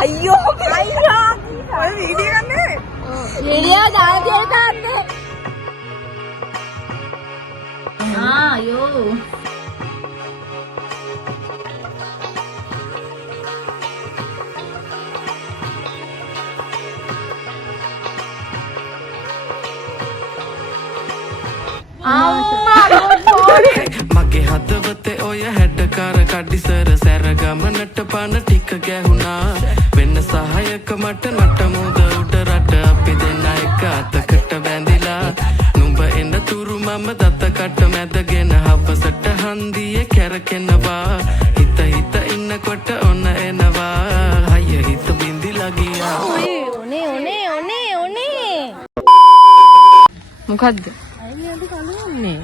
අයියෝ අයියා ඔය වීඩියෝ ගන්නේ වීඩියෝ දාලා ගන්නනේ අයියෝ මගේ හදවතේ ඔය හැඩකාර කඩිසර සැරගමනට පන ටික ගැහුණා වෙන්න සහයක මට නටමුද උඩ රට අපි දෙන්න එක අතකට බැඳිලා නුඹ එන්න තුරු මම දතකට මැදගෙන හවසට හන්දියේ කැරකෙනවා හිත හිත ඉන්නකොට ඔන්න එනවා හය හිත බින්දිලා ගියා ඔනේ මොකද්ද අයියන්ට කලුන්නේ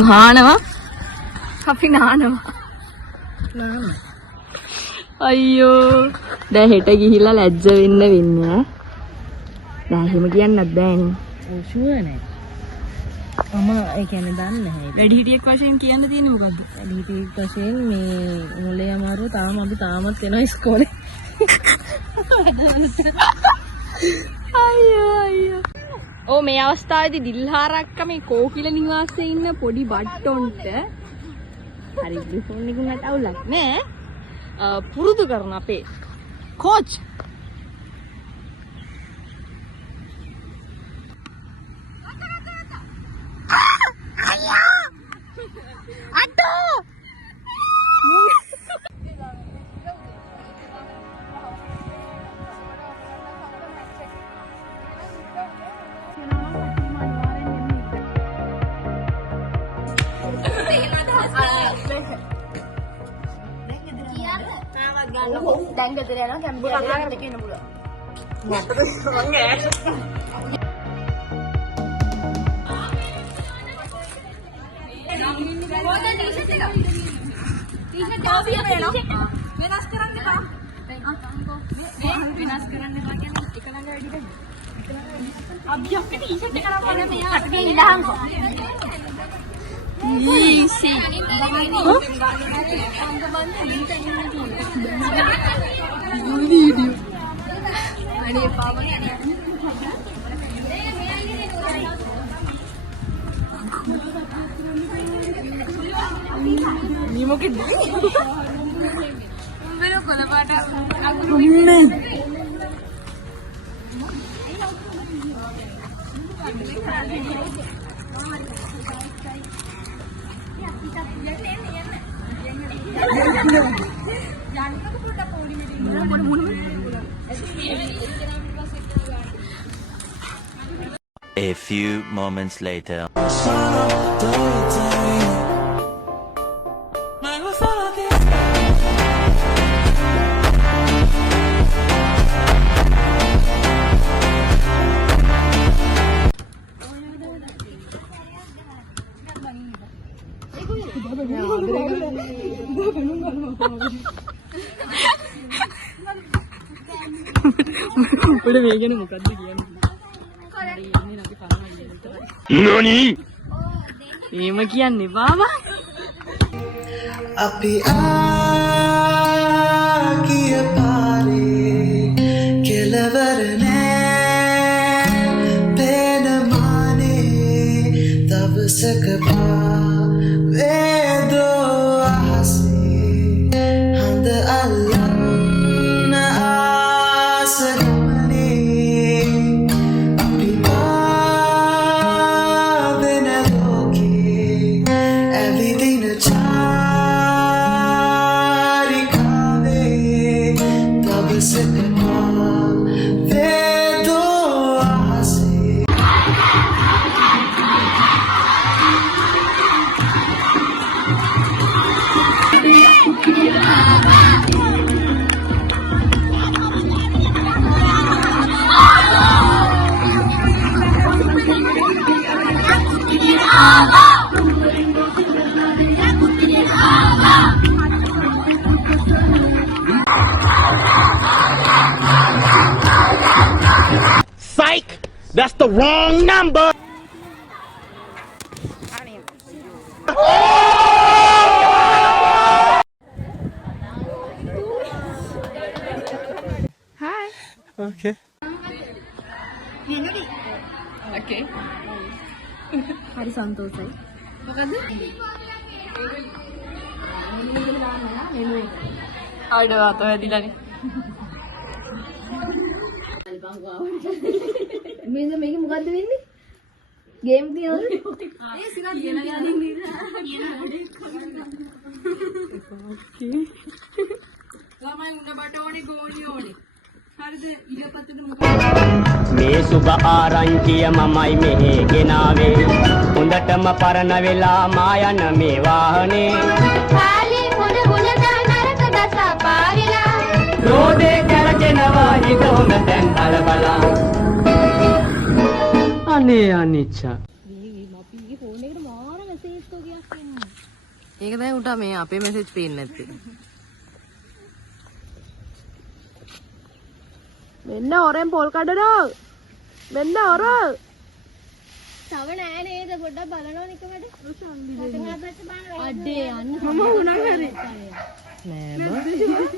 නානවා අපි නානවා අයියෝ දැන් හෙට ගිහිල්ලා ලැජ්ජ වෙන්න වෙන්නේ දැන් එහෙම කියන්නත් බෑනේ ඔව් ෂුවර් නේ මම ඒ කියන්නේ දන්නේ නැහැ වැඩිහිටියෙක් වශයෙන් කියන්න තියෙන්නේ මොකද්ද වැඩිහිටියෙක් වශයෙන් මේ මොලේ අමාරුව අපි තාමත් යනවා ඉස්කෝලේ අයියෝ ඕ මේ අවස්ථාවේදී දිල්හාරක්ක මේ කෝකිල නිවාසයේ ඉන්න පොඩි බට්ටොන්ට හරි ටෙලිෆෝන් එකකට අවුලක් නෑ පුරුදු කරන අපේ කෝච් දැන් ගෙදර යනවා කැම්පියර් එකට එන්න පුළුවන්. මට මං ඈ. මොකද ටී-ෂර්ට් එක? ටී-ෂර්ට් කාපිය වෙනවා. වෙනස් කරන්න එපා. මේ වෙනස් කරන්න එපා කියන්නේ එක ළඟ වැඩි දෙන්න. අපි අපේ ටී-ෂර්ට් එක කරපුවා මෙයා අපේ ඉලහංකෝ. Easy. Ni mau ke dia? Belum kena pada aku. A few moments later. udah vegan මොකද්ද කියන්නේ Nani? එහෙම කියන්නේ බාබා අපි ආගිය පාරේ කෙලවර නෑ පේන මානේ දවසක වේදෝ අහසේ හඳ අල්ලන්න ආස ගමනේ අපි පාවෙන ලෝකේ ඇවිදින චාරිකාවේ දවසක වේදෝ අහසේ the wrong number. Hi. Okay. Okay. හරි සන්තෝෂයි. මොකද? ආඩ වාත වැඩිලානේ. මේක මොකද්ද වෙන්නේ? ගේම් තියනවද? ඒ සිනා කියලා යන්නේ ළමයි උඩ බට ඕනේ ගෝලි ඕනේ. හරිද? ඉලපතට මොකද? මේ සුබ ආරංචිය මමයි මෙහෙ ගෙනාවේ හොඳටම පරණ වෙලා මා යන මේ වාහනේ කාලේ හොඳ නරක දස පාරිලා රෝදේ කැරකෙනවා හිතෝම දැන් කලබලා අනේ අනිච්චා ඒක දැන් උට මේ අපේ මැසේජ් පේන්නේ නැත්තේ. මෙන්න ඔරෙන් පොල් කඩනවා. මෙන්න ඔර. තව නෑ නේද පොඩ්ඩක් බලනවා නිකමඩ අඩේ යන්න මම උණන් හරි. නෑ බා.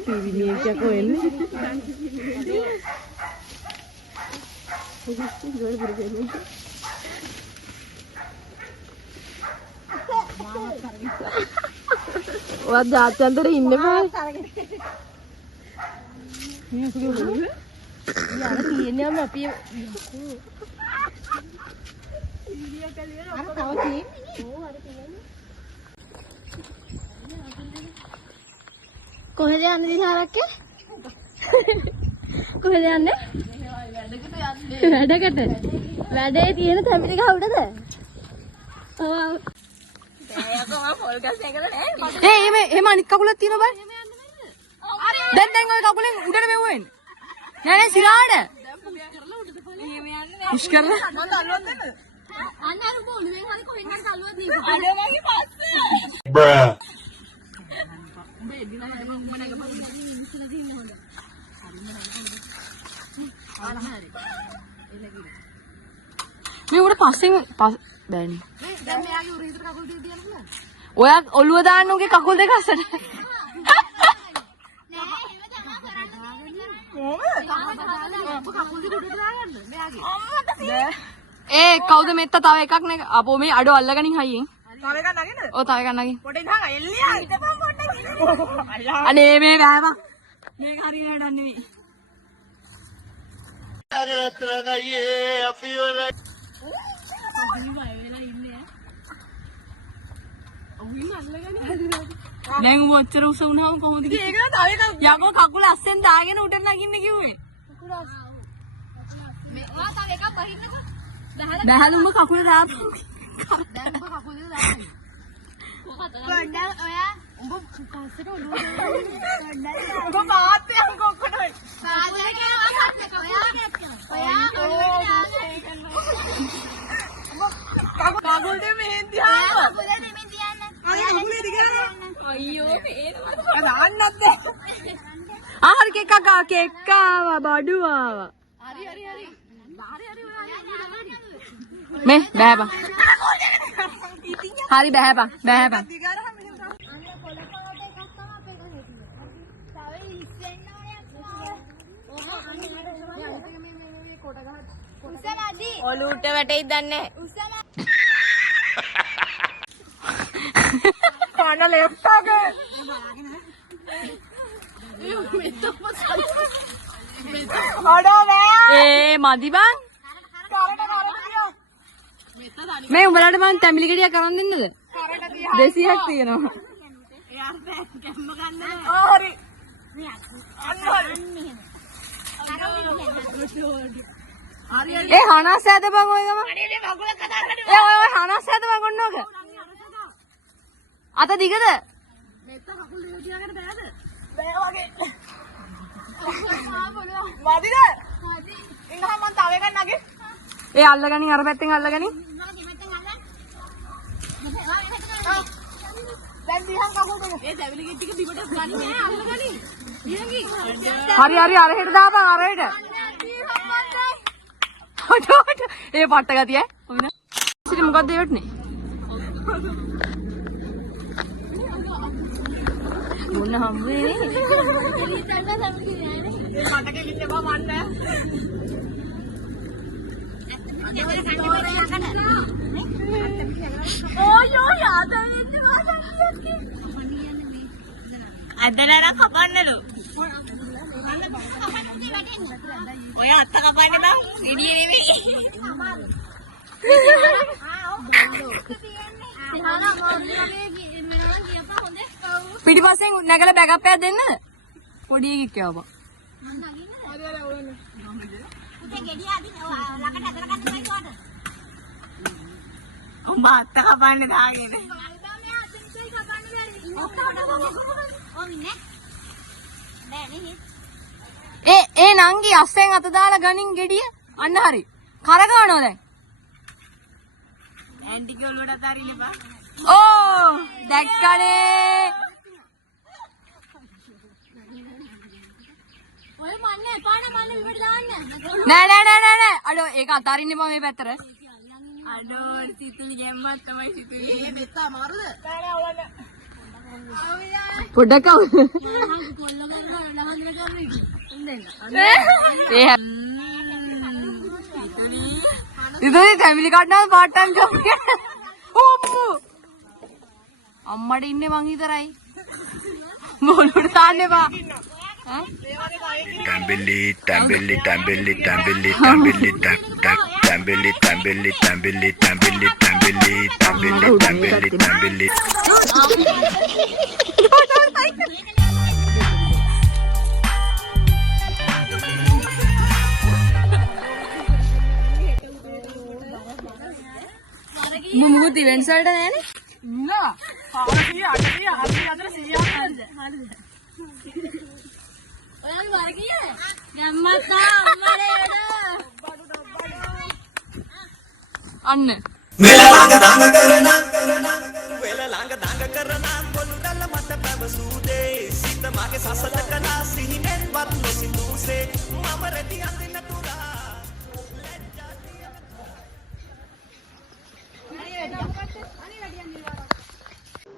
පිවිලියක් කොහෙන්නේ? ඔයා ජාත්‍යන්තර ඉන්නේ බෑ. යාර කියන්නේ අපි කොහෙද යන්නේ දිහාරක්කේ කොහෙද යන්නේ වැඩකට වැඩේ තියෙන තැඹිලි ගහ උඩද ඔව් එහෙම අනිත් කකුලක් තියෙනවා බෑ. දැන් ඔය කකුලෙන් උඩට මෙව්වෙන්නේ. නෑ නෑ සිරාට. පුෂ් කරලා. මම තල්ලුවක් දෙන්නද? අන්න අර පොළුවෙන් හරි කොහෙන් හරි තල්ලුවක් දීපන් අනේ මගේ පස්සේ Bruh. මේ උඩ පස්සෙන් බෑනේ. දැන් මෙයාගේ උර විතර කකුල් දෙක තියන්න පුළුවන්. ඔයා ඔළුව දාන්න උගේ කකුල් දෙක අස්සට. ඒ කවුද මෙත්ත තව එකක් නේ අපෝ මේ අඩෝ අල්ලගනින් හයියෙන් තව එකක් නගින්නද ඔව් තව එකක් නගින් පොඩේ ගහගා එල්ලියා හිටපන් පොඩ්ඩක් අනේ මේ බෑවා මේක හරියට වැඩක් නෙමෙයි දැන් මොච්චර උස වුණාම කොහොමද ඒක තව එකක් යකෝ කකුල අස්සෙන් දාගෙන උඩට නගින්න කිව්වේ මේ ඔයා තව එකක් වහින්නකෝ දැහන උඹ කකුල දාපන් දැන් උඹ කකුල දාපන් මොකද ඔයා උඹ පස්සට ඔළුව උඹ පාත්තයන් කොක්කඩොයි පාදේ කියනවා ඔයා කකුල් දෙක මෙහෙන් තියාම කකුල් දෙක මෙහෙන් තියන්න කකුලේ දිගාන අයියෝ පේනවා දාන්නත් බෑ හරි කෙක්ක ආවා බඩු ආවා හරි මේ බෑපන් හරි බෑපන් ඔලුට වැටෙයිද දන්නේ කන ලෙෆ්ට් එක ඒ මදි බං මේ උඹලට මං තැඹිලි ගෙඩියක් කරන් දෙන්නද 200ක් තියෙනවා ඒ හනස් ඇද බං ඔය ගම ඒ ඔය හනස් ඇද බං ඔන්නෝක අත දිගද මෙත්ත කකුල් දෙක තියාගෙන බෑද බෑ වගේ මදිද මදි ඉන්නවා මං තව එකක් නගේ ඒ අල්ලගනින් අර පැත්තෙන් අල්ලගනින් දැන් දිහන් කකුල් දෙක ඒ දැවිලි ගෙට් ටික බිමට ගන්නේ නෑ අල්ලගනින් දිහන්ගි හරි අර හෙට දාපන් අර හෙට ඒ පට්ට ගතිය සිරි මොකක්ද ඒවටනේ මොන හම්බේ අදලර කපන්නලු ඔය අත්ත කපන්න නම් ඉඩිය නෙමෙයි පිටිපස්සෙන් නැගලා බෑග් එකක් දෙන්න පොඩි එකෙක් කියවපන් උඹ අත්ත කපන්න දාගෙන ඒ නංගි අස්සෙන් අත දාලා ගනින් ගෙඩිය අන්න හරි කරගානෝ දැන් ඇන්ටි ගෝල් වලට අරින්න බා ඕ දැක්කනේ ඔය මන්නේ පාන මන්නේ විවට දාන්න නෑ අඩෝ ඒක අතාරින්න බා මේ පැත්තට අඩෝ සිතුලි ගැම්මක් තමයි සිතුලි මේ මෙත්තා මාරුද නෑ ඔලන්න පොඩ්ඩක් අව ඉතින් family card part time job එක අම්මඩ ඉන්නේ මං විතරයි මොළුට තාන්න එපා Tambili මුමුත් ඉවෙන්ට්ස් වලට නෑනේ නෑ 400 800 ඔයන් වර්ගිය ගම්මත්තා අම්මලේඩ අන්න වෙල ළඟ දඟ කරන බොළුදල්ල මට පැවසූදේ සිත මගේ සසලක නා සිහිනෙන් වත් නොසිතූසේ මම රෙදි අඳින තුරා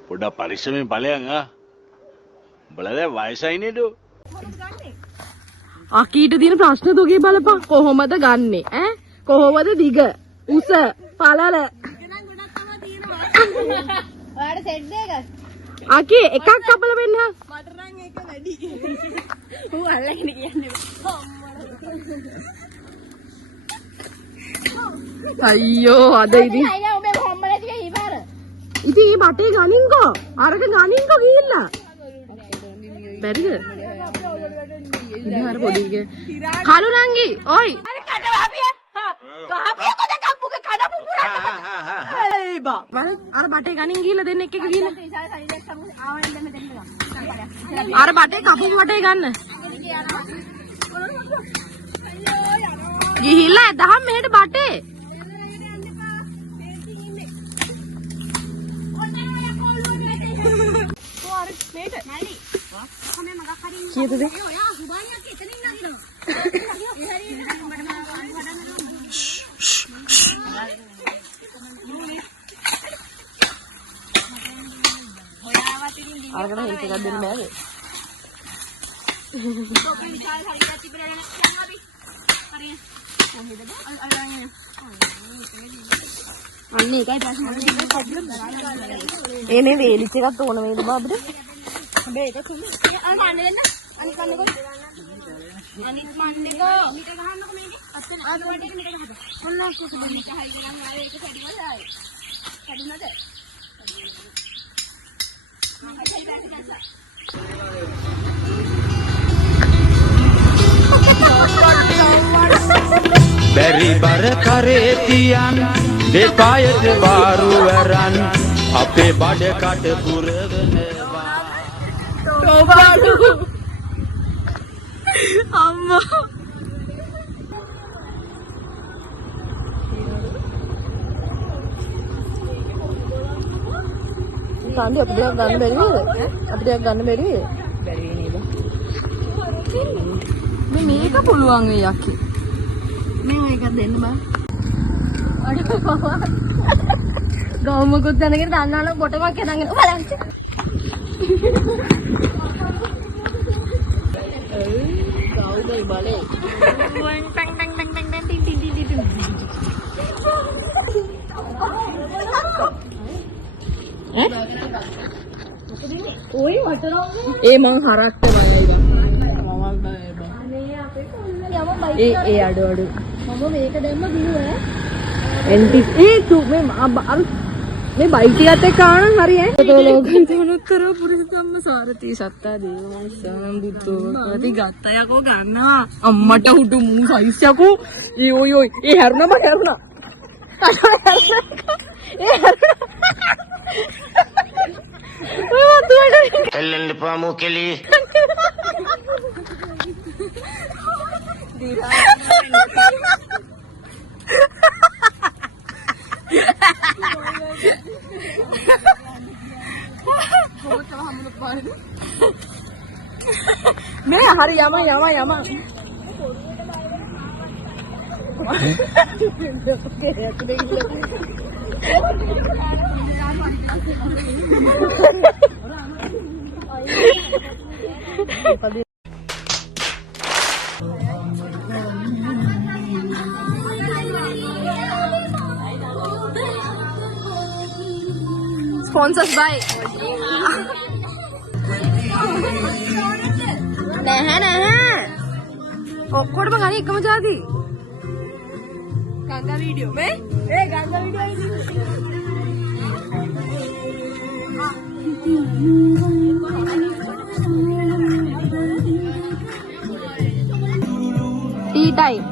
පොඩ්ඩක් පරිස්සමෙන් ඵලයන් බලද වයසයි නේද අකීට තියෙන ප්‍රශ්න තුගේ බලපන් කොහොමද ගන්නෙ ඈ කොහොමද දිග උස පළල ඔයාලට සෙට් එකක් අකී එකක් කපලා වෙන්න මට නම් ඒක වැඩි ඌ අල්ලගෙන කියන්නේ අයියෝ අද ඉතින් අයියා ඔබේ කොම්මල ටික ඉවර ඉතින් මේ බටේ ගනින්කෝ අරක ගනින්කෝ ගිහිල්ලා බැරිද ඉතින් පොඩි කලු නංගි ඔයි අර කඩ වහපිය ගහපිය කොද කප්පුක කඩ පුපුරා ඒ බා අර බටේ ගනින් ගිහිල්ලා දෙන්න එක ගිහිල්ලා අර බටේ කපු බටේ ගන්න ගිහිල්ලා දහම් මෙහෙට බටේ කීයද ඔයා සුබානියක් එතනින් නගිනවා අරගෙන හෙල්ප් එකක් දෙන්න බෑද ඔබේ විචාර හරියට තිබරණ යනවා අපි හරිය කොහෙද අල්ලන්නේ අන්න ඒකයි ප්‍රශ්නේ එනේ වේලිච් එකක් ඕන වේද බා අපිට හැබැයි ඒක තුනේ අර ගන්න දෙන්න අනිත් කන්නකො අනිත් මණ්ඩේකෝ මිට ගහන්නකො මේකේ අත්තන ආද වඩේක මිට ගහද ඔන්න ඔක්කොම මිට හයි ගනම් ආවේ ඒක කැඩිවල ආවේ කැඩුනද බැරි බර කරේ තියන් දෙපායට වාරු වරන් අපේ බඩ කට පුරවනවා තෝබාඩු අම්මා සාන්දි අපිට ගන්න බැරි නේද අපිට ගන්න බැරි බැරි නේද මේක පුළුවන් වෙයි යකි මේ එකක් දෙන්න බා. ගවුමකුත් දැනගෙන දන්නවනම් කොටමක් හදගෙන බලන්න. ගවුමයි බලේ. වන් ටං ටං ටං ටං ටං ටි ටි ටි ටි. ඔය වටරන්නේ. ඒ මං හරක්ට බලයි බං. ඒ අඩු අඩු. මම මේක දැම්ම දිනුව ඈ. එන්ටි ඒ තු මේ අර මේ බයික් එකත් එක්ක ආනන් හරි ඈ. ලෝකෝත්තර පුරුෂ ධම්ම සාරති සත්තා දේවමස්සානම් බුද්ධෝ ප්‍රති ගත්ත යකෝ ගන්නවා. අම්මට හුඩු මූ සයිස් යකෝ. ඒ ඔය ඔය ඒ හැරුණා මම හැරුණා. ඒ හැරුණා. එල්ලෙන්න පාමු කෙලි මේ හරි යම Sponsors by නැහැ ඔක්කොටම ගනි එකම જાති ගංගා වීඩියෝ මේ ගංගා වීඩියෝ tea time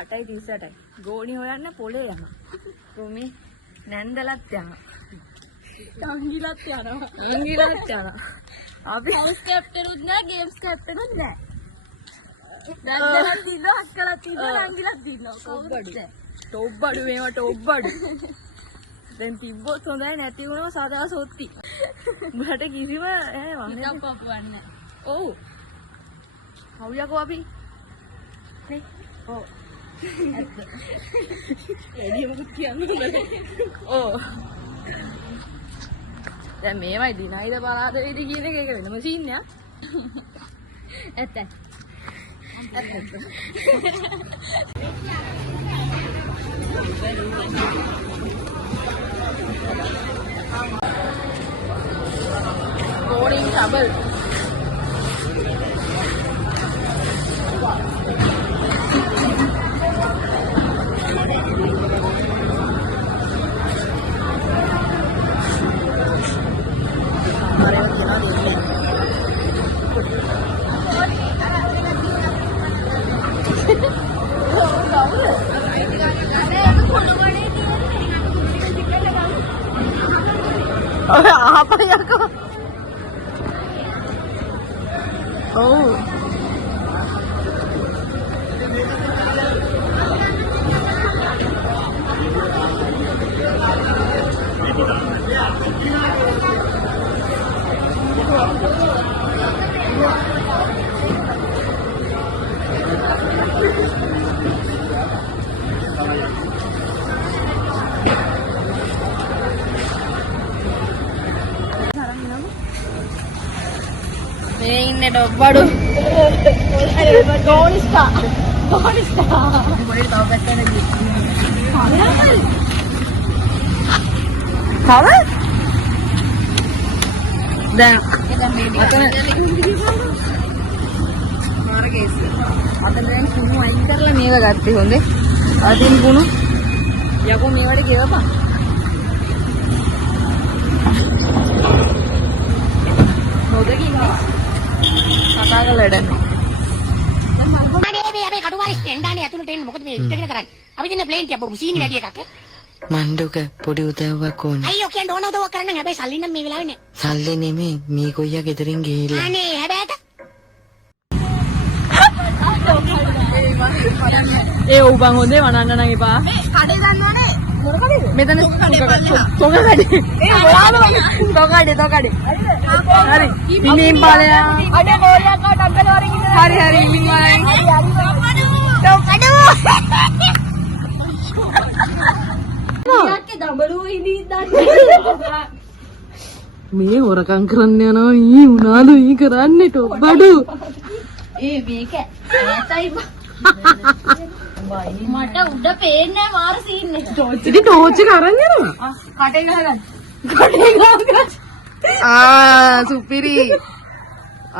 අටයි 38යි ගෝණි හොයන්න පොලේ යනවා. කොමේ නැන්දලත් යනවා. අංගිලත් යනවා. අපි හවුස් කැප්ටන් උත් නෑ ගේම්ස් කැප්ටන් උත් නෑ. නැන්දලත් ඉන්නවා අක්කලත් ඉන්නවා අංගිලත් ඉන්නවා. කවුරුත් නෑ. ටොප් බඩු මේවා ටොප් බඩු. දැන් තිබ්බොත් හොඳයි නැති වුණාම සදා සොත්ති. උඹට කිසිම ඈ වහන්නේ පපුවන්නේ. ඔව්. හවුයකෝ අපි. නේ. ඔව්. එළිය මොකද කියන්නේ බෑ. ඔව්. දැන් මේවයි දිනයිද පරාද වේද කියන එක වෙනම සීන් යක්. ඇත්ත. Morning trouble. apa ya kok? Oh. Ini dong baru. Gonista. Boleh tahu kata lagi. Kawan? දැන් මාර්ගයේස් අතන දැන් කුණු අයින් කරලා මේව ගත්තේ හොඳේ. අදින් කුණු යකෝ මේවට ගෙවපන්. නොදකින්නේ කතා කරලා වැඩන්නේ. අනේ මේ කටුවාරි ස්ටෑන්ඩානේ ඇතුළට එන්න මොකද මේ ඉස්සරගෙන කරන්නේ අපි දෙන ප්ලේන් එක මැෂින් වැඩි එකක් මණ්ඩුක පොඩි උදව්වක් ඕනේ. අයියෝ කියන්න ඕන උදව්වක් කරන්න හැබැයි සල්ලි නම් මේ වෙලාවේ නෑ. සල්ලි නෙමෙයි මේ කොයියා ගෙදරින් ගිහිල්ලා. අනේ හැබැයිට ඒ උඹන් හොඳේ වනන්න නම් එපා. කඩේ දන්නවනේ. මොන කඩේද? මෙතන තොග කඩේ. ඒ මොනවාද තොග කඩේ. හරි. ඉනින් බලයා. අඩේ ගෝලියක් කාට අංකල වරින් ඉන්න. හරි ඉනින් වයින්. තොග කඩෝ. යාක්කේ දඹලුව ඉඳී දන්නේ. මේ හොරකම් කරන්න යනවා ඊ උනාලු ඊ කරන්නේ ටොබ්බඩු. ඒ මේක ඇතයි මට උඩ පේන්නේ මාර සීන් එක. ඉතින් ටෝච් එක අරන් යනවා. කටේ ගහගන්න. සුපිරි.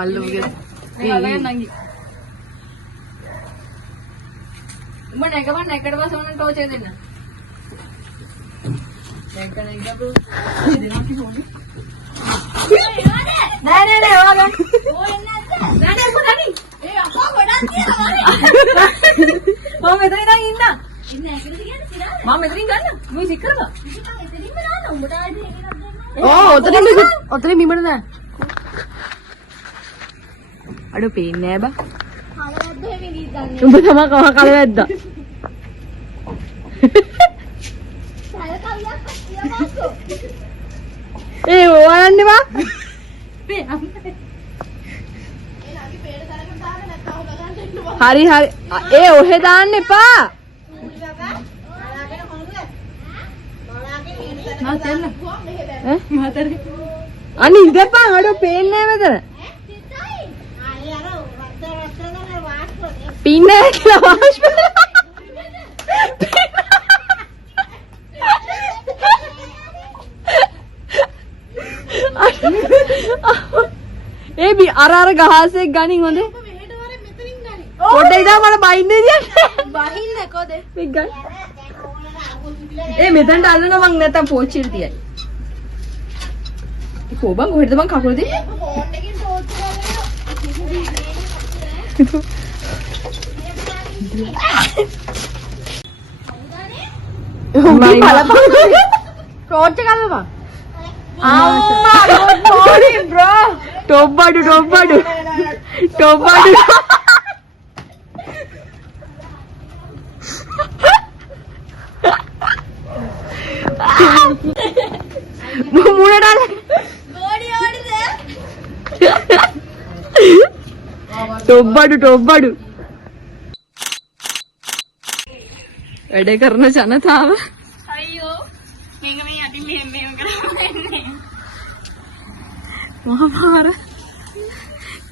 අල්ලුගේ. මේ නංගි. උඹ නැගපන් නැගකට පස්සේ ඕන ටෝච් එක දෙන්න. නැගගෙන ගියපු දෙනවා කිව්වනේ. නෑ ඔයාලා. ඕනේ නැද්ද? නෑ කොහොමද? ඒ අප්පා ගොඩක් තියෙනවා මම මෙතන ඉඳන් ඉන්න. ඉන්න ඇකලද කියන්නේ තිරාද? මම මෙතනින් ගන්න. මේ සික් කරලා. මෙතනින්ම දාන්න. උඹට ආයෙත් එකක් දෙන්න. ඔතනින් බිමට දාන්න. අඩෝ පේන්නේ නෑ බා. කලවැද්ද වෙවි දන්නේ. උඹ තමයි කලවැද්දා. සල්කවියක් කියවකෝ. ඒ ඔයන්නේ බා. හරි ඒ ඔහෙ දාන්න එපා. අනේ ඉඳපන් අඩෝ පේන්නේ නැහැ මෙතන. පින්නේ කියලා වාෂ් ඒ බි අර ගහසෙක් ගනින් හොඳේ. පොඩ්ඩක් ඉඳලා මට බයින්නේ දියන්නේ. බහින්නේ කොද? මේ ගන්න. ඒ මෙතනට අල්ලනවා මං නැත්තම් පෝච්චියට තියයි. ඒ කොබන් කොහෙද මං කකුල දෙන්නේ? ෆෝන් එකෙන් ටෝච් බලපන්. ටෝච් එක අල්ලපන්. අම්මා sorry bro. ටොබ්බඩු. මුණට අල්ල. ගෝඩි ඕඩිද? ටොබ්බඩු. වැඩ කරන ජනතාව. අයියෝ මේක මේ යටින් මෙහෙම කරන්නේ. මහාමාර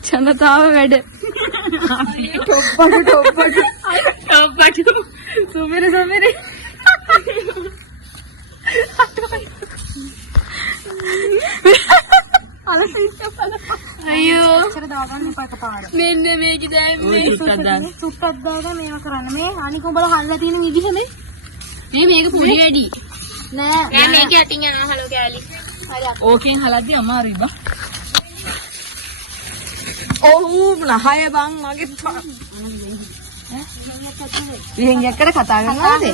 ජනතාව වැඩ. ටොබ්බඩු. සුමිරි. අයියෝ ඉතර දාගන්න එපා එකපාර. මෙන්න මේක දැම්මේ. සුත්තක් දාලා මේව කරන්න. මේ අනික උඹලා හල්ලා තියෙන විදිහනේ. මේක පුඩි වැඩි. නෑ මේක යටින් යනවා හලෝ කෑලි. ඕකෙන් හලද්දි අමාරුයි බා. ඔව් නහය බං මගේ ඉතින් එක්කද කතා කරනවද?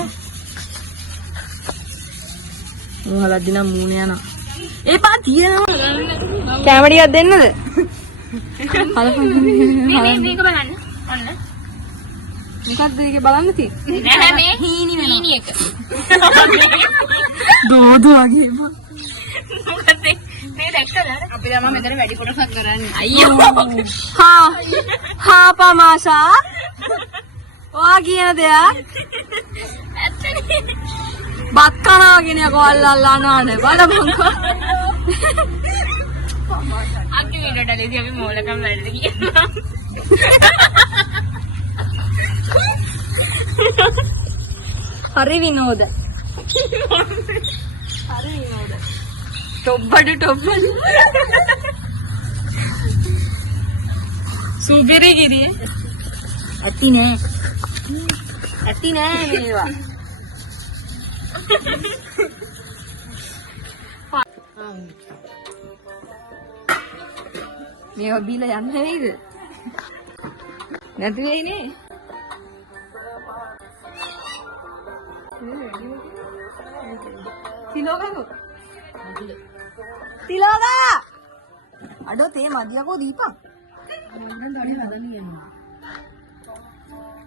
හලද්දි නම් මූණ යනවා. ඒ පා තියෙනවා. කැමරියක් දෙන්නද? මේක බලන්න. ඔන්න. මොකක්ද ඒක බලන්න තියෙන්නේ? නෑ මේ හීනි එක. දෝදු වගේ බා. මොකද මේ දැක්කද? අපි තමයි මෙතන වැඩි කොටසක් කරන්නේ. අයියෝ. හා පමාෂා. ඔයා කියන දෙයක්. ඇත්තනේ. බත් කනවාගෙන යකෝ අල්ලන්නේ බලපන්කෝ. අක්කි වීඩියෝටදී අපි මෝලකම් වැඩද කියනවා. හරි විනෝද. ටොබ්බඩු. සුපිරි ගිරිය. ඇති නෑ. ඇති නෑ මේවා. මේවා බීලා යන්නේ නේද? නැති වෙයි නේ. තිලෝගා. තිලෝගා. අඩෝ තේ මදියකෝ දීපන්. මම දැන් ගණේ හදන්න යනවා.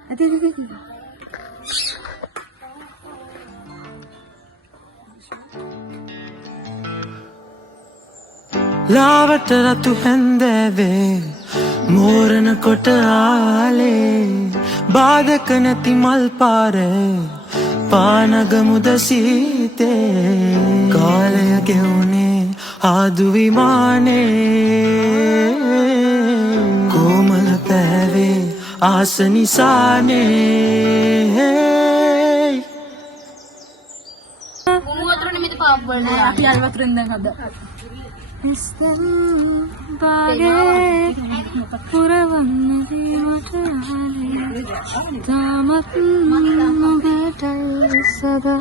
ඇති. ලාවට රතු හැන්දෑවේ මෝරණ කොට ආලේ බාධක නැති මල් පාරේ පානගමුද සීතේ කාලය ගෙවුනේ ආදු විමානේ කොමල පෑවේ ආස නිසානේ කුණු වතුර නෙමෙයි පාප් වල නේ. අපි අර වතුරෙන් දැන් හද. ඉස්තන් පාගේ පුරවන්න දීමට තාමත් නොබට සදා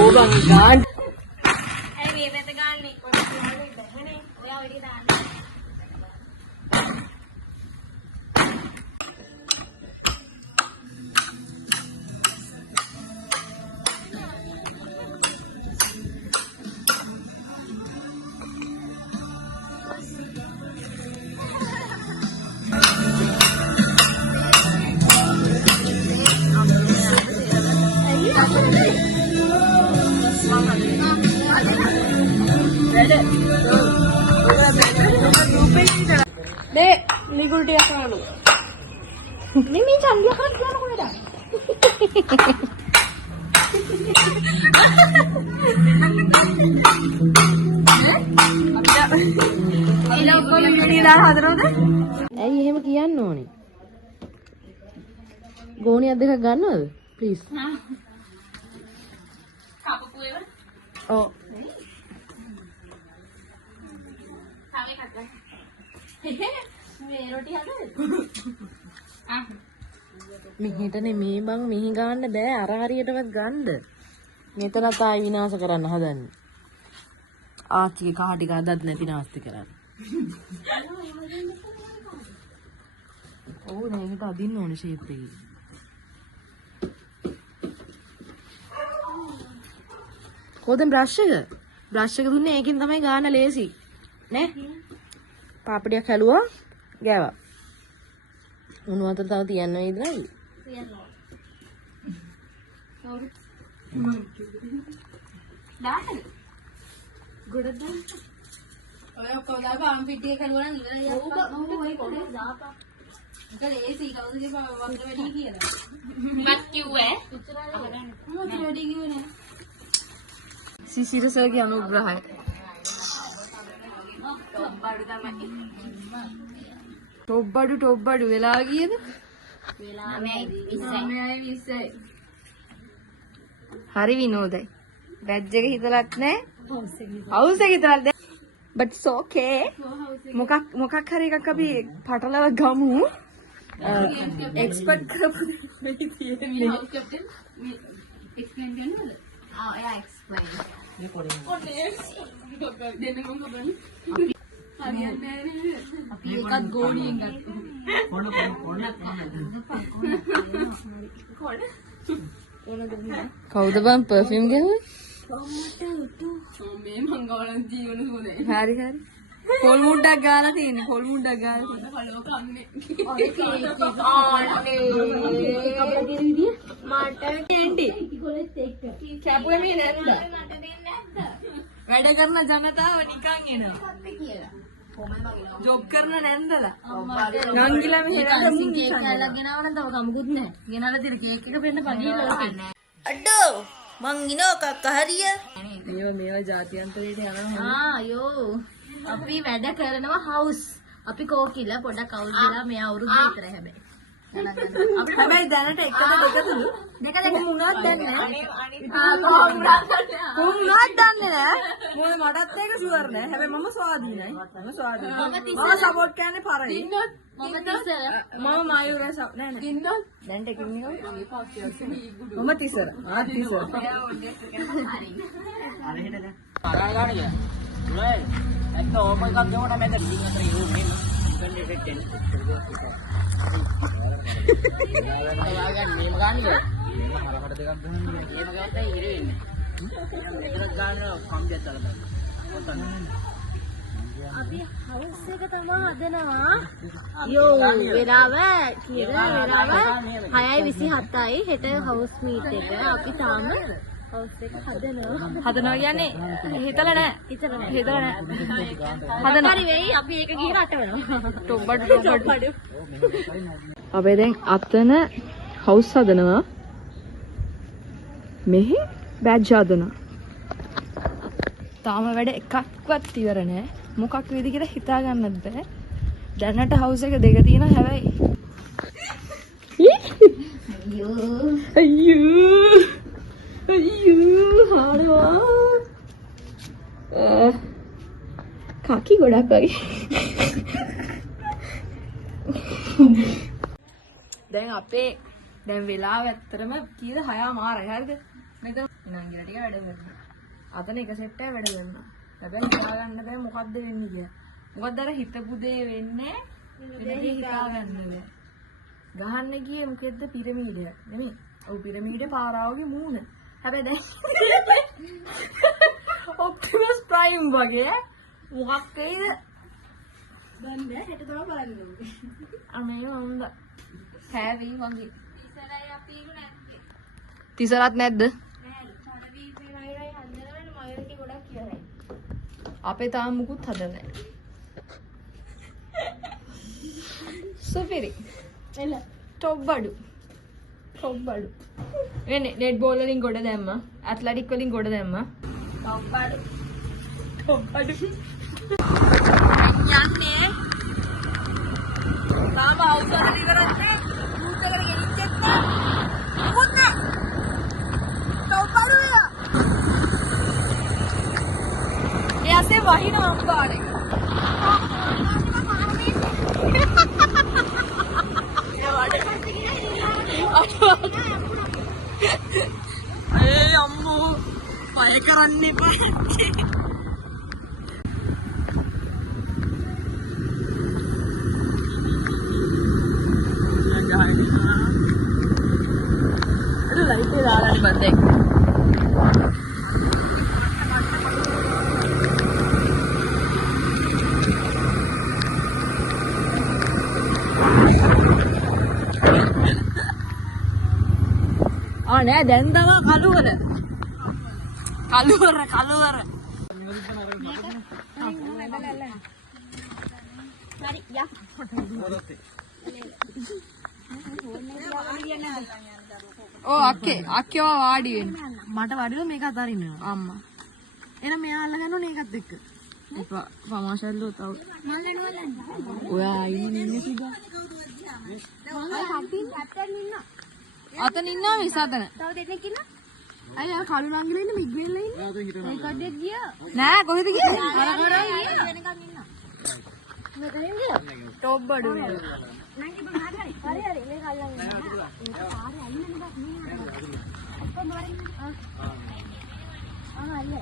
ඕබන් ගාන්න ඇයි මේ වෙත ගාන්නේ? බැහැනේ. ඔයා ඔය ටික දාන්න. දේ නිකුල් ටිකක් කරනු. මේ චන්දිය කන්න යන කොහෙද? ඇයි එහෙම කියන්න ඕනේ? ගෝණියක් දෙකක් ගන්නවද? ප්ලීස්. කපපු ඒවා. ඔව්. මේ රොටි හදන්නේ. මෙහෙට නෙමේ බං මෙහි ගන්න බෑ අර හරියටවත් ගන්න. මෙතනත් ආයි විනාශ කරන්න හදන්නේ. ආච්චිගේ කහ ටික අදත් නැති නාස්ති කරන්න. ඔව් නේකට අදින්න ඕනේ ෂේප් එකේ. කොහෙන්ද බ්‍රෂ් එක? බ්‍රෂ් එක දුන්නේ ඒකෙන් තමයි ගාන ලේසි. නේ? පාපඩියක් හැලුවා ගෑවා. උණු වතුර තව තියන්න වේද නැයි? තියනවා. දාන්න. ගොඩක් දාන්න. ඔය ඔක්කොම දාපන් පිටියේ කළුවා නම් ඉවරයි. ඕක ඔය පොඩේ දාපන්. ඒක ලේසි කවුද කියපන් වතුර වැඩි කියලා. මත් කිව්වේ. වතුර වැඩි කිව්වේ නෑ. සිසිරසගේ අනුග්‍රහය. ටොබ්බඩු වෙලා ගියද? වෙලා 9:20යි. හරි විනෝදයි. බැජ් එක හිතලත් නෑ. හවුස් එක හිතලත් නෑ. but it's okay. මොකක් හරි එකක් අපි පටලව ගමු. එක්ස්පර්ට් කරපු දෙයක් තියෙන්නේ. එක්ස්ප්ලেইন කරනවද? එයා එක්ස්ප්ලেইন. අපි එකත් ගෝණියෙන් ගත්තා. කවුද බං පර්ෆියුම් ගහුවේ? හරි. පොල් මුඩ්ඩක් ගාලා තියෙන. මට කැන්ඩි. කැපුවේ මේ නැද්ද? මට දෙන්නේ නැද්ද? වැඩ කරන ජනතාව නිකන් එනවා. ජොබ් කරන නැන්දලා. නංගිලා මෙහෙ කේක් කෑල්ලක් ගෙනාවනම් තව කමකුත් නැහැ. ගෙනාලා තියෙන කේක් එක වෙන්න පණිවිඩ ලෝකේ. අඩෝ මං ඉනෝ කක්ක හරිය මේවා ජාත්‍යන්තරයට යනවා. අයෝ. අපි වැඩ කරනවා හවුස්. අපි කෝකිලා පොඩක් අවුල් ගිලා මෙයා අවුරුදු විතර හැබැයි. හැබැයි දැනට එකද දෙකතුළු දෙක මුණක් දන්නේ නැහැ. මුණක් දන්නේ නැහැ. මොකද මටත් ඒක ෂුවර් නෑ. හැබැයි මම ස්වාධීනයි. මම සපෝට් කරන්නේ පරයි. මම තිසර. මම මයුර නෑ නෑ. දැන් ටෙකින් එක මම තිසර. තිසර. අපි හවුස් එක තමයි හදනවා. යෝ වෙලාව කියලා වෙලාව 6:27යි. හෙට හවුස් මීට් එක. අපි තාම හවුස් එක හදනවා කියන්නේ හිතලා නෑ. හිතලා නෑ. හදනවා. හරි වෙයි. අපි ඒක ගිහලා අටවනවා. ටොබ්බඩු. අපි දැන් අතන හවුස් හදනවා. මෙහි බෑජ් හදනවා. තාම වැඩ එකක්වත් ඉවර නෑ. මොකක් වේද කියලා හිතා ගන්නත් බෑ. දැනට හවුස් එක දෙක තියෙනවා හැබැයි. අයියෝ හාරවා. කාකි ගොඩක් වගේ. දැන් අපේ දැන් වෙලාව ඇත්තටම කීයද 6:00 හරිද? මෙතන ඉතින් ගියා ටික වැඩ කරනවා. අතන එක සෙට් එකක් වැඩ කරනවා. හැබැයි හිතා ගන්න බෑ මොකද්ද වෙන්නේ කියලා. මොකද අර හිතපු දේ වෙන්නේ වෙනදී හිතා ගන්න බෑ. ගහන්න ගියේ මොකෙද්ද පිරමීඩය නෙමෙයි. ඔව් පිරමීඩේ පාරාවගේ මූණ. හැබැයි දැන් ඔප්ටිමස් ප්‍රයිම් වගේ මොකක් වෙයිද? දැන් බෑ හෙට තමයි බලන්න ඕනේ. අනේ වන්ද හැවි වගේ. ඉස්සරයි අපි ඒක නැත්තේ. තිසරත් නැද්ද? අපේ තාම මුකුත් හදලා නැහැ. සුපිරි. එල ටොබ්බඩු. වෙන්නේ නෙට් බෝල් වලින් ගොඩ දැම්මා. ඇත්ලටික් වලින් ගොඩ දැම්මා. ටොබ්බඩු. යන්නේ. තාම අවසර ඉවරක් නෑ. බූත් එකට ගෙනිච්චෙත් නෑ. මොකද? ටොබ්බඩු වෙලා. එයාසේ වහින අම්බාර එක. ඒ අම්මෝ පය කරන්න එපා. ලයිට් එක දාලා ඉබන්දේ. නෑ දැන් තමයි කලුවර. හරි යා. ඕ අක්කේ වාඩි වෙන්න. මට වඩිව මේක අතරින්න අම්මා. එහෙනම් මෙයා අල්ලගන්න ඕනේ ඒකත් එක්ක. එපා පමාෂල්ලෝ තව. මම නෝලන්න. ඔයා ඉන්නේ සුදා. මම කපින් ඇත්තට ඉන්න. අතන ඉන්නවා මිස් අතන. තව දෙන්නෙක් ඉන්න. අයියා කලු නංගිලා ඉන්නේ මිග් වෙලා ඉන්නේ. ඒ කඩේක් ගියා. නෑ කොහෙද ගියේ? වෙනකම් ඉන්න. මෙතනින් ගියා. ටොප් බඩු නේද? නංගි බං හරි මේක අල්ලන්න. ඒක පාරේ අල්ලන්න බෑ මේ. ඔක්කොම වරින්. අල්ලන්න.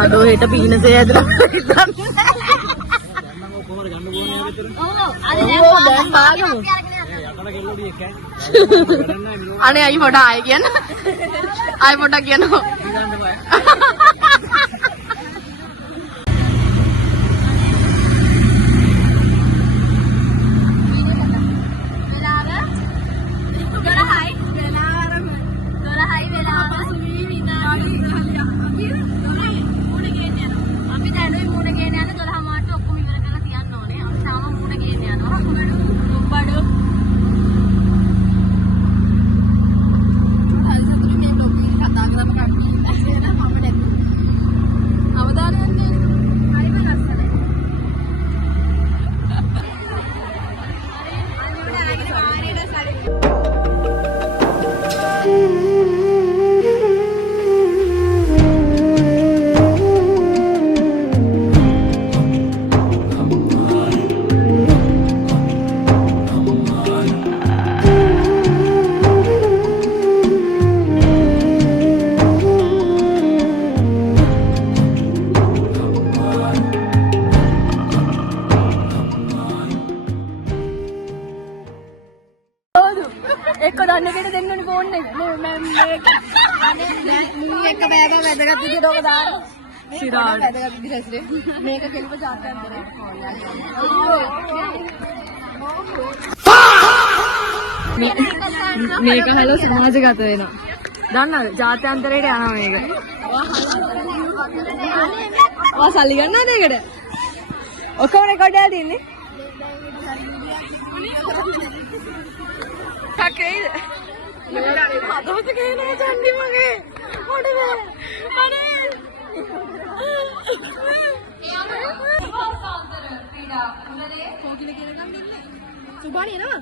අඩෝ හෙට පීනසේ ඇදලා අනේ අයි පොඩ ආයෙ කියන්න ආයෙ පොඩක් කියනවා එක්ක දන්න කෙනෙක් දෙන්නනේ ෆෝන් එක. මම මේක අනේ එක බෑග වැදගත් විදියට ඔක දාන්න. සිරාල් වැදගත් විදියට මේක කෙලිප ජාත්‍යන්තරේ. මේක හල සමාජගත වෙනවා. දන්නවද? ජාත්‍යන්තරයට යනවා මේක. ඔයා සල්ලි ගන්නවද ඒකට? ඔක්කොම රෙකෝඩ් එකක් තියෙන්නේ. කකේද? හදවත කේනවා චන්දි මගේ. මොඩ වේ. අනේ. කෝකිල කියලා නම් දෙන්නේ. සුභානි එනවා.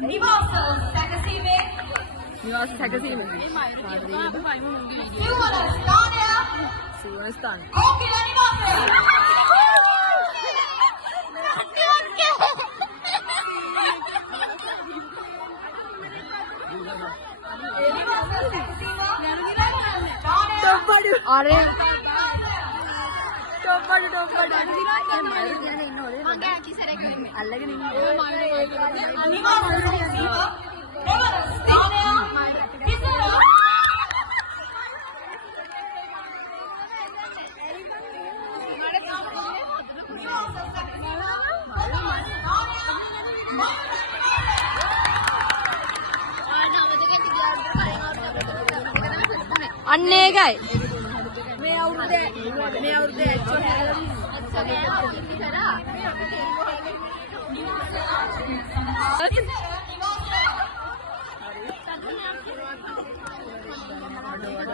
නිවාස සැකසීමේ. සිවන ස්ථානය. කෝකිල නිවාසය. अरे अन्नेगයි මේ අවුරුද්දේ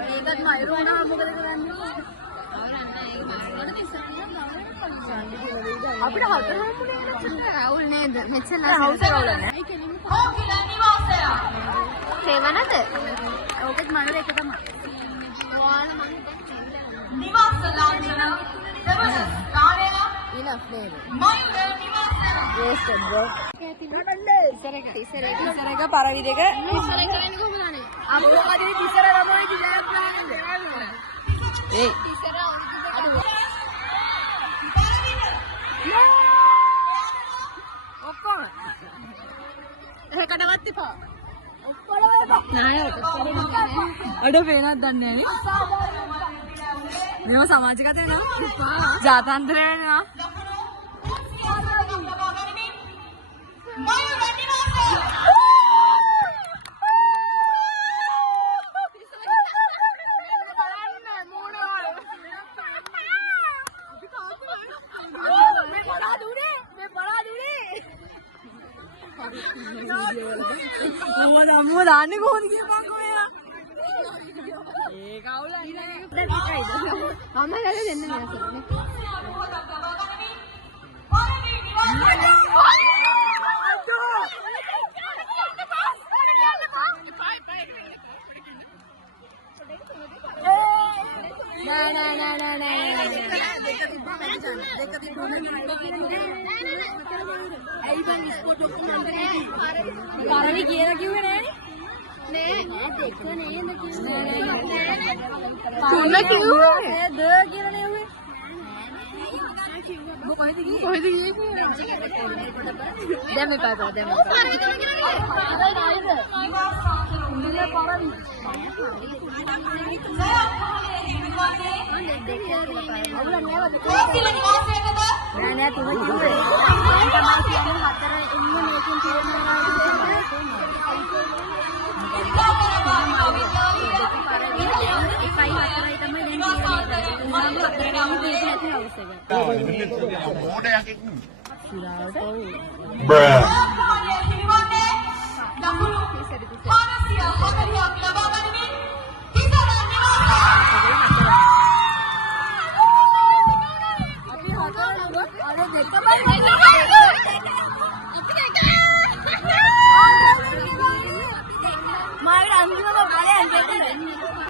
ඒකත් මයිරු වුණා මොකද කරන්නේ අපිට හතර හම්බුනේ අවුල් නේද මෙච්චර හවුස් එක අවුල් නැහැ ඕකිල නිවාසය සේවනද ඕකත් මනර එක තමයි නිවාස ලාංඡන දෙවන ස්ථානය enough නේද මයිද නිවාසය yes bro ඉස්සර එක පරවි දෙක ඉස්සර කරන්නේ කොහොමද අනේ අම්මෝ කදී ඉස්සර ළමයි දිලා ප්ලෑන් ඒ ඉස්සර ඔක්කොම ඒකටවත් එපා අඩ පේනක් දන්නේ නැහැ මේව සමාජිකත වෙනවා ජාත්‍යන්තරය වෙනවා මුව දාන්නේ කොහොමද කියපන්කෝ එයා ඒක අවුලක් නෑ අම්මලා දෙන්න නෑ පරවි කියලා කිව්වේ නෑනේ නෑ දෙක නේද කිව්වේ තුන කිව්වේ. ද කියලා නෙවෙයි. කොහෙද ගියේ? දැන් මෙපා දැන්. නෑ තුන කිව්වේ. හතර ඉන්නේ මේකෙන් තියෙනවා.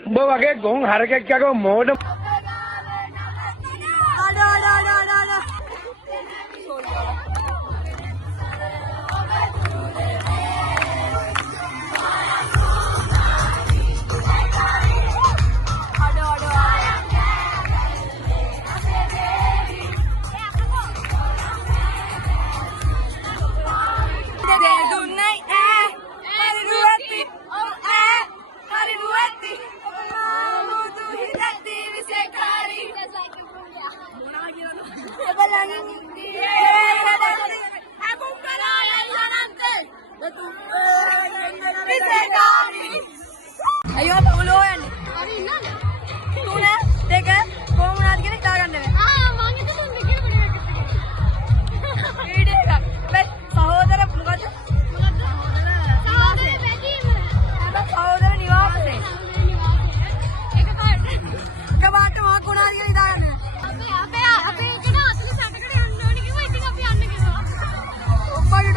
උඹ වගේ ගොන් හරකෙක් යකෝ මෝඩ අයියෝ පවුලෝ යන්නේ. අපි ඉන්නද? තුන දෙක කොහොම වුණාද කියලා හිතා ගන්න බෑ. මං හිතුවා තුන් දෙකේ වීඩියෝ එකක්. බස් සහෝදර මොකද? සහෝදර පැදීම. සහෝදර නිවාසය. ඒක කාට? කබාට මොකක් වුණාද කියලා හිතා ගන්න. අපේ එක 48කට යන්න ඕනේ කිව්වා. ඉතින් අපි යන්න කිව්වා. ඔබ්බඩ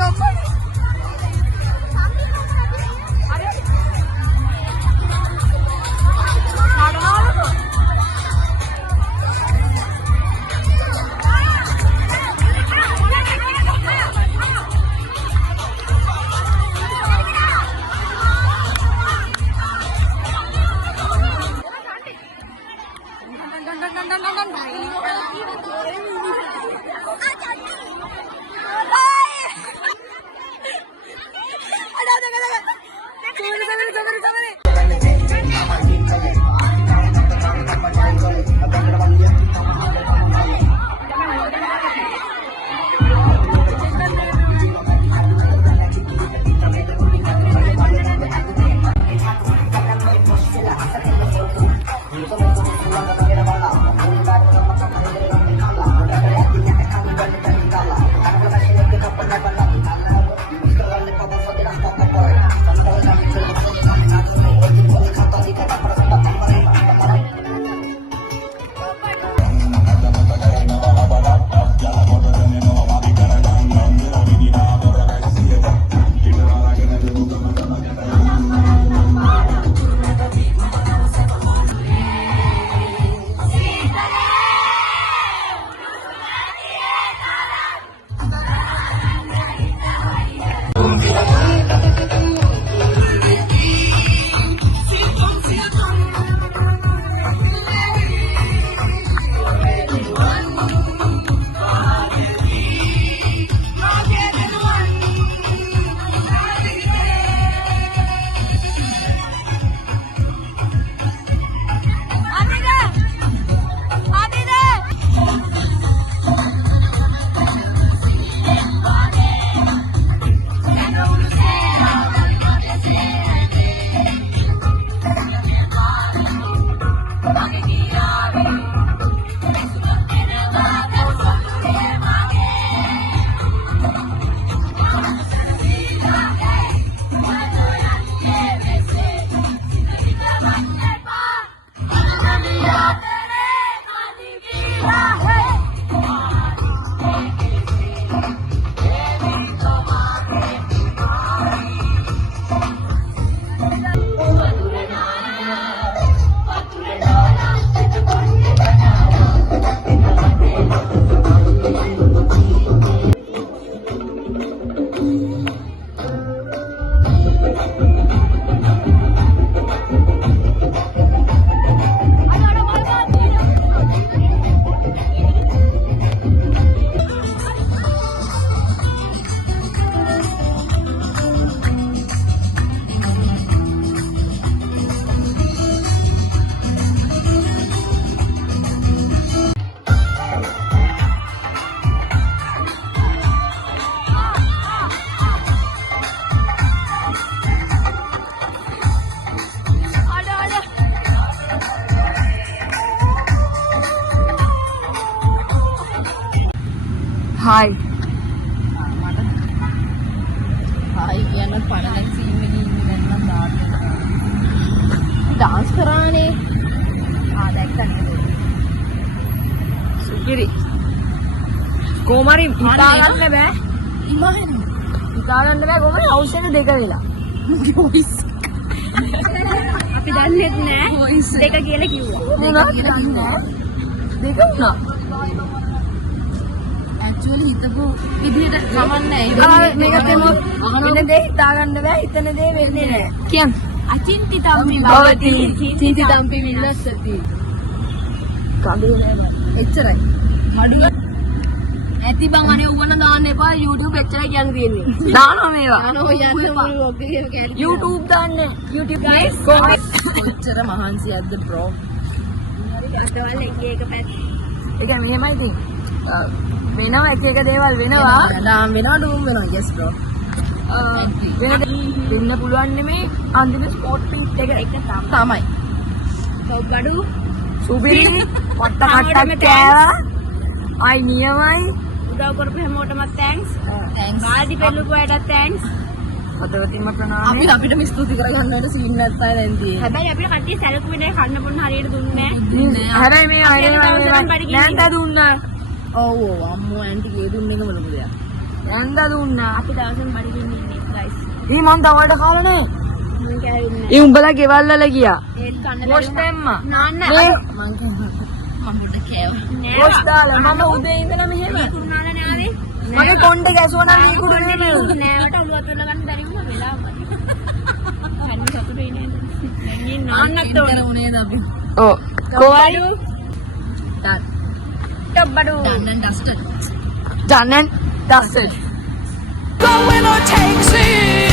හායි. හායි කියන පණ සීන් එකේ ඉන්නේ නැත්නම් ඩාන්ස් කරානේ. දැක්කද? සුපිරි. කොමාරි හිතාගන්න බෑ. හිතාගන්න බෑ කොමාරි හවුස් එක දෙක වෙලා. අපි දන්නේ නැහැ. දෙක කියලා කිව්වා. දෙක වුණා. ඇක්චුවලි හිතපු විදිහට කමන්නේ මේක වෙන දේ හිතාගන්න බෑ හිතන දේ වෙන්නේ නැහැ. කියන්න. අචින්ති තම්පි භවති. චින්ති තම්පි විලස්සති. කඩේ නෑ. එච්චරයි. මඩුව ඇති බං අනේ උවන දාන්න එපා YouTube එච්චරයි කියන්න තියෙන්නේ. දානවා මේවා. YouTube දාන්නේ. YouTube guys එච්චර මහන්සියක්ද bro. අතවල එක පැත්ත. ඒක මෙහෙමයි ඉතින්. වෙනවා එක එක දේවල් වෙනවා. දාම් වෙනවා ඩූම් වෙනවා yes bro. වෙන්න පුළුවන් නෙමේ අන්තිම ස්පෝර්ට් පිට් එක තමයි. බඩු සුබිරි වට කට්ටක් කෑවා. අයි නියමයි. උදව් කරපු හැමෝටම thanks. බාල්දි පෙල්ලුපු අයටත් thanks. හදවතින්ම ප්‍රණාමයි. අපිට මේ ස්තුති කරගන්න වෙන සීන් නැත්තයි දැන් තියෙන්නේ. හැබැයි අපිට කට්ටිය සැලකුවේ නැහැ කන්න බොන්න හරියට දුන්නේ නැහැ. හැබැයි මේ අය නැන්ද දුන්නා. ඔව් අම්මෝ ඇන්ටි ගේ දුන්නේ එකම ලොකු දෙයක්. නැන්ද දුන්නා. අපි දවසෙන් බඩගින්න ඉන්නේ guys. ඊ මං තවලට කාලා නෑ. මං කෑවෙන්නේ ඊ උඹලා ගෙවල් වල ගියා. ඒත් කන්න වොෂ් දැම්මා. නාන්න මං පොඩ්ඩක් කෑවා. වොෂ් දාලා මම උදේ ඉඳලා මෙහෙම. කුරුනාල නාවේ. මගේ කොණ්ඩ ගැසුවා නම් මේකුඩ නෙමෙයි. නෑවට ඔළුව අතල්ලා ගන්න බැරි වුණා වෙලාවකට. හැන්න සතුටුයි නේද? දැන් නාන්නත් ඕනේ නේද අපි. ඔව්. කොවයි? ටොප් බඩු. Done and dusted. Going on takes it.